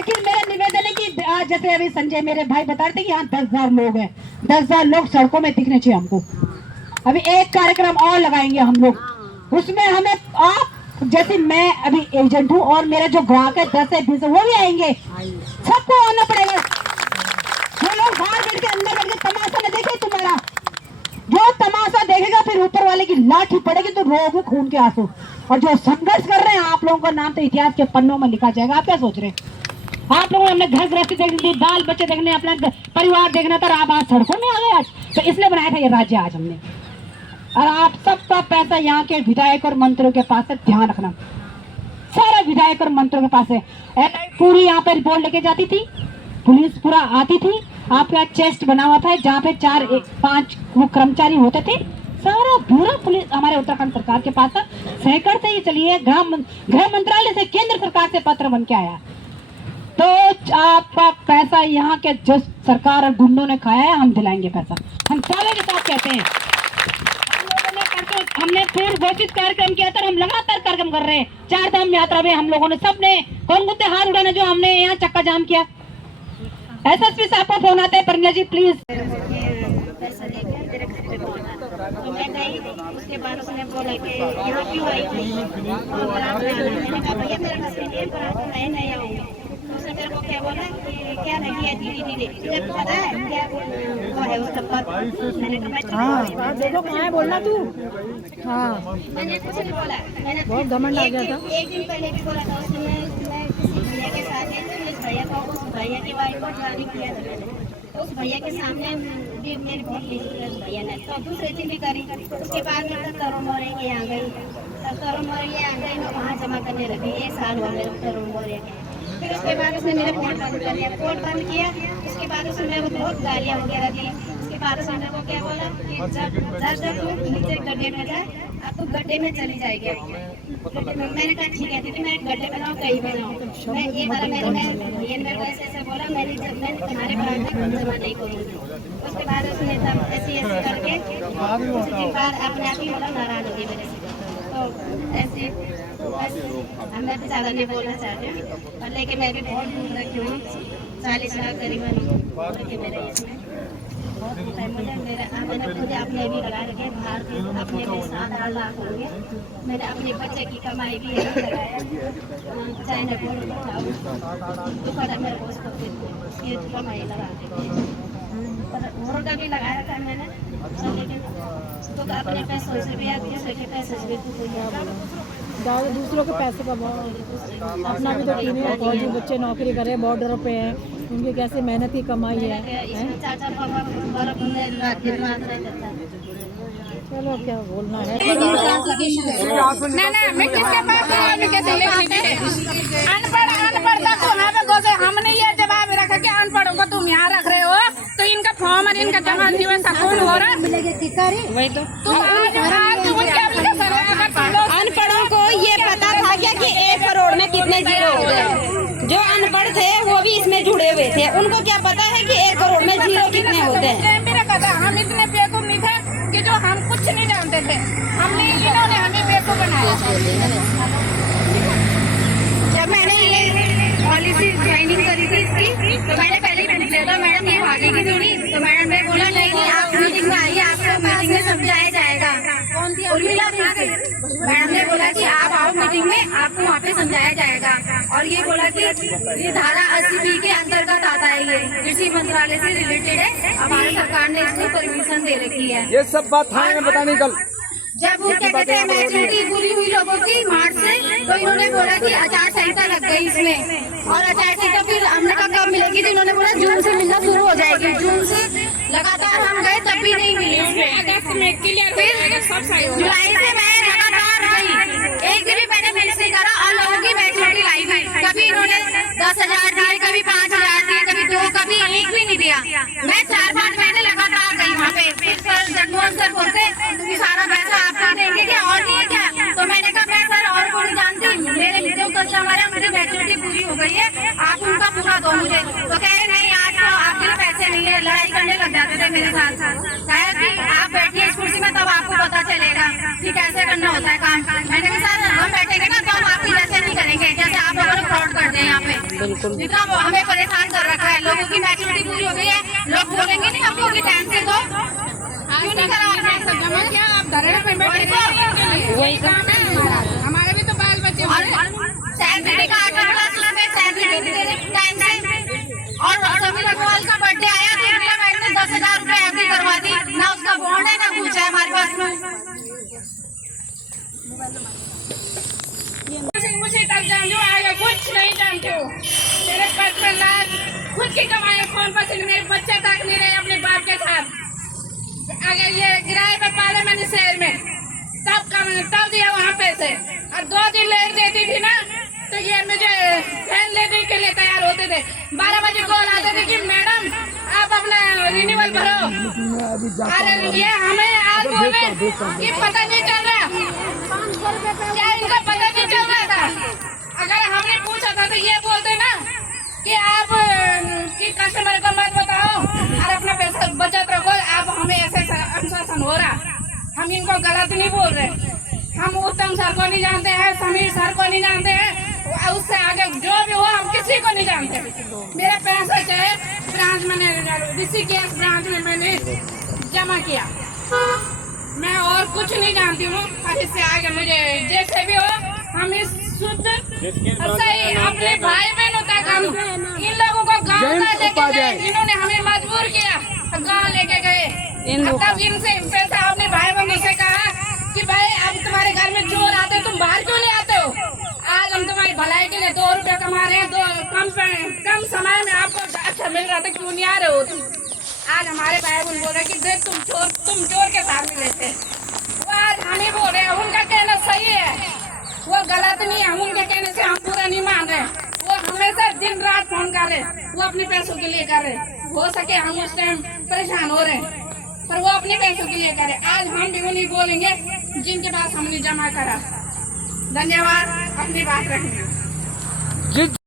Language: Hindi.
लेकिन मेरा निवेदन है कि आज जैसे अभी संजय मेरे भाई बता रहे थे कि यहाँ 10,000 लोग हैं, 10,000 लोग सड़कों में दिखने चाहिए हमको। अभी एक कार्यक्रम और लगाएंगे हम लोग, उसमें हमें आप जैसे मैं अभी एजेंट हूँ और मेरा जो ग्राहक है 10 है 20 है वो भी आएंगे, सबको आना पड़ेगा। वो लोग बाहर बैठ के अंदर बैठ के तमाशा न देखे तुम्हारा, जो तमाशा देखेगा फिर ऊपर वाले की लाठी पड़ेगी तो रोगे खून के आंसू। और जो संघर्ष कर रहे हैं आप लोगों का नाम तो इतिहास के पन्नों में लिखा जाएगा। आप क्या सोच रहे हैं? आप लोगों ने हमने घर गृहस्थी देखनी थी, बाल बच्चे देखने, अपना परिवार देखना था, आप आज सड़कों में आ गए आज। तो इसलिए बनाया था ये राज्य आज हमने। और आप सबका पैसा यहाँ के विधायक और मंत्रियों के पास है, ध्यान रखना। सारा विधायक और मंत्रियों के पास है। पूरी यहाँ पे रिपोर्ट लेके जाती थी, पुलिस पूरा आती थी, आपका चेस्ट बना हुआ था जहाँ पे 4-5 वो कर्मचारी होते थे, सारा पूरा पुलिस हमारे उत्तराखंड सरकार के पास था। सहकर से ही चलिए, गृह मंत्रालय से केंद्र सरकार से पत्र बन के आया। तो आपका पैसा यहाँ के जो सरकार और गुंडों ने खाया है, हम दिलाएंगे पैसा, हम सालों के साथ कहते हैं। हमने फिर घोषित कार्यक्रम किया था, हम लगातार कार्यक्रम कर रहे हैं। 4 धाम यात्रा में हम लोगों ने सबने कौन मुद्दे हाथ उठाने, जो हमने यहाँ चक्का जाम किया। एसएसपी साहब को फोन आता है, परिणय जी प्लीज। तो मैं गई, उसके बाद उसने बोला कि यहाँ क्यों आई थी, मैंने कहा भैया मेरा मशीन है पर आपको मैं नहीं आऊँगी। उसने मेरे को क्या बोला कि क्या नहीं है दीदी, तुझे पता है क्या वो है उसका पद? मैंने कहा देखो कहाँ है बोलना तू। हाँ मैंने कुछ नहीं बोला, मैंने बहुत घमंड आ गया था। एक दिन पहले भी बोला था उसने, किसी भैया के साथ उस भैया को, उस भैया की वाइफ को जारी किया था मैंने, तो उस भैया के सामने भी मेरी बहुत लिस्ट भैया ने तो दूसरे दिन भी करी। उसके बाद में तरुण मौर्य के यहाँ गई, तब तरुण मौर्य आ गई, मैं वहाँ जमा करने लगी। 1 साल हुआ मेरे तरुण मौर्य के। फिर उसके बाद उसने मेरा फोन बंद कर दिया, फोन बंद किया। उसके बाद उसने मेरे को बहुत गालियाँ वगैरह दी। उसके बाद उसने मेरे को क्या बोला कि जब तू नीचे गड्ढे में जाए, अब तू गड्ढे में चली जाएगी। मैंने कहा ठीक है दीदी, मैं गड्ढे में जाऊँ कहीं भी जाऊँ, मैं ये वाला मेरे को ऐसे बोला, मैंने तुम्हारे बारे में जमा नहीं करूँगी। उसके बाद उसने तब ऐसे करके कुछ दिन बाद अपने आप ही मतलब नाराज हो गई मेरे से। तो ऐसे हमें भी ज़्यादा नहीं बोलना चाहते, और लेकिन मैं भी बहुत दूर रखी हूँ, 40 लाख करीबन मेरे इसमें बहुत है मुझे। मैंने खुद अपने भी लगा रखे बाहर के, अपने भी 7-8 लाख होंगे। मैंने अपने बच्चे की कमाई भी यही लगाया, चाहे न तो पता मेरे को उसको ये कमाई लगा देती, और का भी लगाया था मैंने। लेकिन तो अपने पैसों से भी या दूसरे के पैसे से भी ज़्यादा दूसरों के पैसे का बहुत, अपना भी तो टीम है, फौजी बच्चे नौकरी कर रहे हैं, बॉर्डर पे हैं, उनकी कैसे मेहनत की कमाई है। चलो क्या बोलना है, हमने ये जवाब रखा कि अनपढ़ों को तुम यहाँ रख रहे हो, तो इनका फॉर्म और इनका जमा दिवस कौन हो रहा है? वही तो अनपढ़ों को ये पता था क्या कि 1 करोड़ में कितने जीरो हो गए? जो अनपढ़ थे वो भी इसमें जुड़े हुए थे, उनको क्या पता है कि 1 करोड़ में जीरो कितने होते हैं? हम इतने बेवकूफ नहीं थे कि जो हम कुछ नहीं जानते थे, हमने इन्होंने हमें बेवकूफ बनाया। जब मैंने ये पॉलिसी ज्वाइनिंग करी थी इसकी, तो मैंने पहले ही पूछ लिया था मैडम ये आगे की थोड़ी, तो मैडम ने बोला नहीं आप मीटिंग में आइए, आपको मीटिंग में समझाया जाएगा। मैडम ने बोला कि आप आओ मीटिंग में, आपको वहाँ पे समझाया जाएगा। और ये बोला कि ये धारा 80B के अंतर्गत आता है, ये कृषि मंत्रालय से रिलेटेड है, हमारी सरकार ने इसको परमिशन दे रखी है। ये सब बात थाने में बताने कल जब वो कहते हैं मैच्योरिटी पूरी हुई लोगों की मार्च से, तो इन्होंने बोला कि आचार संहिता लग गई इसमें, और आचार संहिता फिर हमने कहा कब मिलेगी, तो इन्होंने बोला जून से मिलना शुरू हो जाएगी। जून से लगातार हम गए तब भी नहीं मिली इसमें। फिर जुलाई से मैं लगातार गई, एक भी मैंने मिस नहीं करा, और लोगों की मैच्योरिटी लाई गई। कभी इन्होंने 10,000 दिए, कभी 5,000 दिए, कभी 2, कभी 1 भी नहीं दिया। मैं 4-5 महीने लगातार गई वहाँ पे। फिर जगमोहन सर बोलते कि सारा पैसा आपको देंगे क्या, और नहीं है क्या? तो मैंने कहा मैं सर और को नहीं जानती, मेरे जो कस्टमर है उनकी मैच्योरिटी पूरी हो गई है, आप उनका पूरा दो मुझे। तो कह रहे नहीं आज तो आपके पैसे नहीं है, लड़ाई करने लग जाते थे मेरे साथ। कहा कि आप बैठिए इस कुर्सी में, तब आपको पता चलेगा कि कैसे करना होता है काम। मैंने कहा सर हम बैठेंगे ना तो हम आपकी जैसे नहीं करेंगे जैसे आप लोगों ने फ्रॉड करते हैं यहाँ पे। बिल्कुल जितना वो हमें परेशान कर रखा है। लोगों की मैच्योरिटी पूरी हो गई है, लोग बोलेंगे नहीं हम लोग की टाइम से तो क्यों नहीं करा आपने जमा किया? आप धरने पे बैठे वही काम है हमारे भी तो बाल बच्चे सैलरी का 8 क्लास में सैलरी दे रहे टाइम से। और समीर अग्रवाल का बर्थडे आया तो इंडिया बैंक ने 10,000 रुपए एफडी करवा दी, ना उसका बॉन्ड है ना कुछ है हमारे पास में। मुझे तक जान जो आगे कुछ नहीं जानते हो। मेरे 55 लाख खुद की कमाई फोन पर से मेरे बच्चे तक नहीं रहे अपने बाप के साथ। अगर ये किराए पे पाले मैंने शहर में तब दिया वहाँ पैसे और 2 दिन लेट देती थी ना तो ये मुझे फैन लेने के लिए तैयार होते थे। 12 बजे कॉल आते थे कि मैडम आप अपना रिन्यूअल भरो। अरे ये हमें आज बोले कि पता नहीं चल रहा, क्या इनका पता नहीं चल रहा था? अगर हमने पूछा था तो ये बोलते ना कि आप कि कस्टमर को मत बताओ और अपना पैसा बचत रखो। आप हमें ऐसे अनुशासन हो रहा, हम इनको गलत नहीं बोल रहे। हम उत्तम सर को नहीं जानते हैं, समीर सर को नहीं जानते हैं, उससे आगे जो भी हो हम किसी को नहीं जानते। मेरा पैसा चाहे ब्रांच मैंने ऋषिकेश ब्रांच में मैंने जमा किया, मैं और कुछ नहीं जानती हूँ। और इससे आगे मुझे जैसे भी हो हम इस शुद्ध सही अपने भाई बहनों तक हम इन लोगों को गाँव का लेके गए, इन्होंने हमें मजबूर किया, गाँव लेके गए। तब इनसे पैसा अपने भाई बहनों से कहा कि भाई अब तुम्हारे घर में चोर आते तुम बाहर क्यों नहीं आते हो? आज हम तुम्हारी भलाई के लिए 2 रुपए कमा रहे हैं, कम समय में आपको अच्छा मिल रहा था, क्यों नहीं आ रहे हो तुम? आज हमारे भाई बहन बोल रहे कि देख तुम चोर के साथ मिले थे। वो आज हम ही बोल रहे हैं, उनका कहना सही है, वो गलत नहीं है। उनके कहने से हम पूरा नहीं मान रहे। वो हमेशा दिन रात फोन कर रहे, वो अपने पैसों के लिए कर रहे। हो सके हम उस टाइम परेशान हो रहे पर वो अपने पैसों के लिए करे। आज हम भी उन्हीं बोलेंगे जिनके पास हमने जमा करा। धन्यवाद, अपनी बात रखेंगे।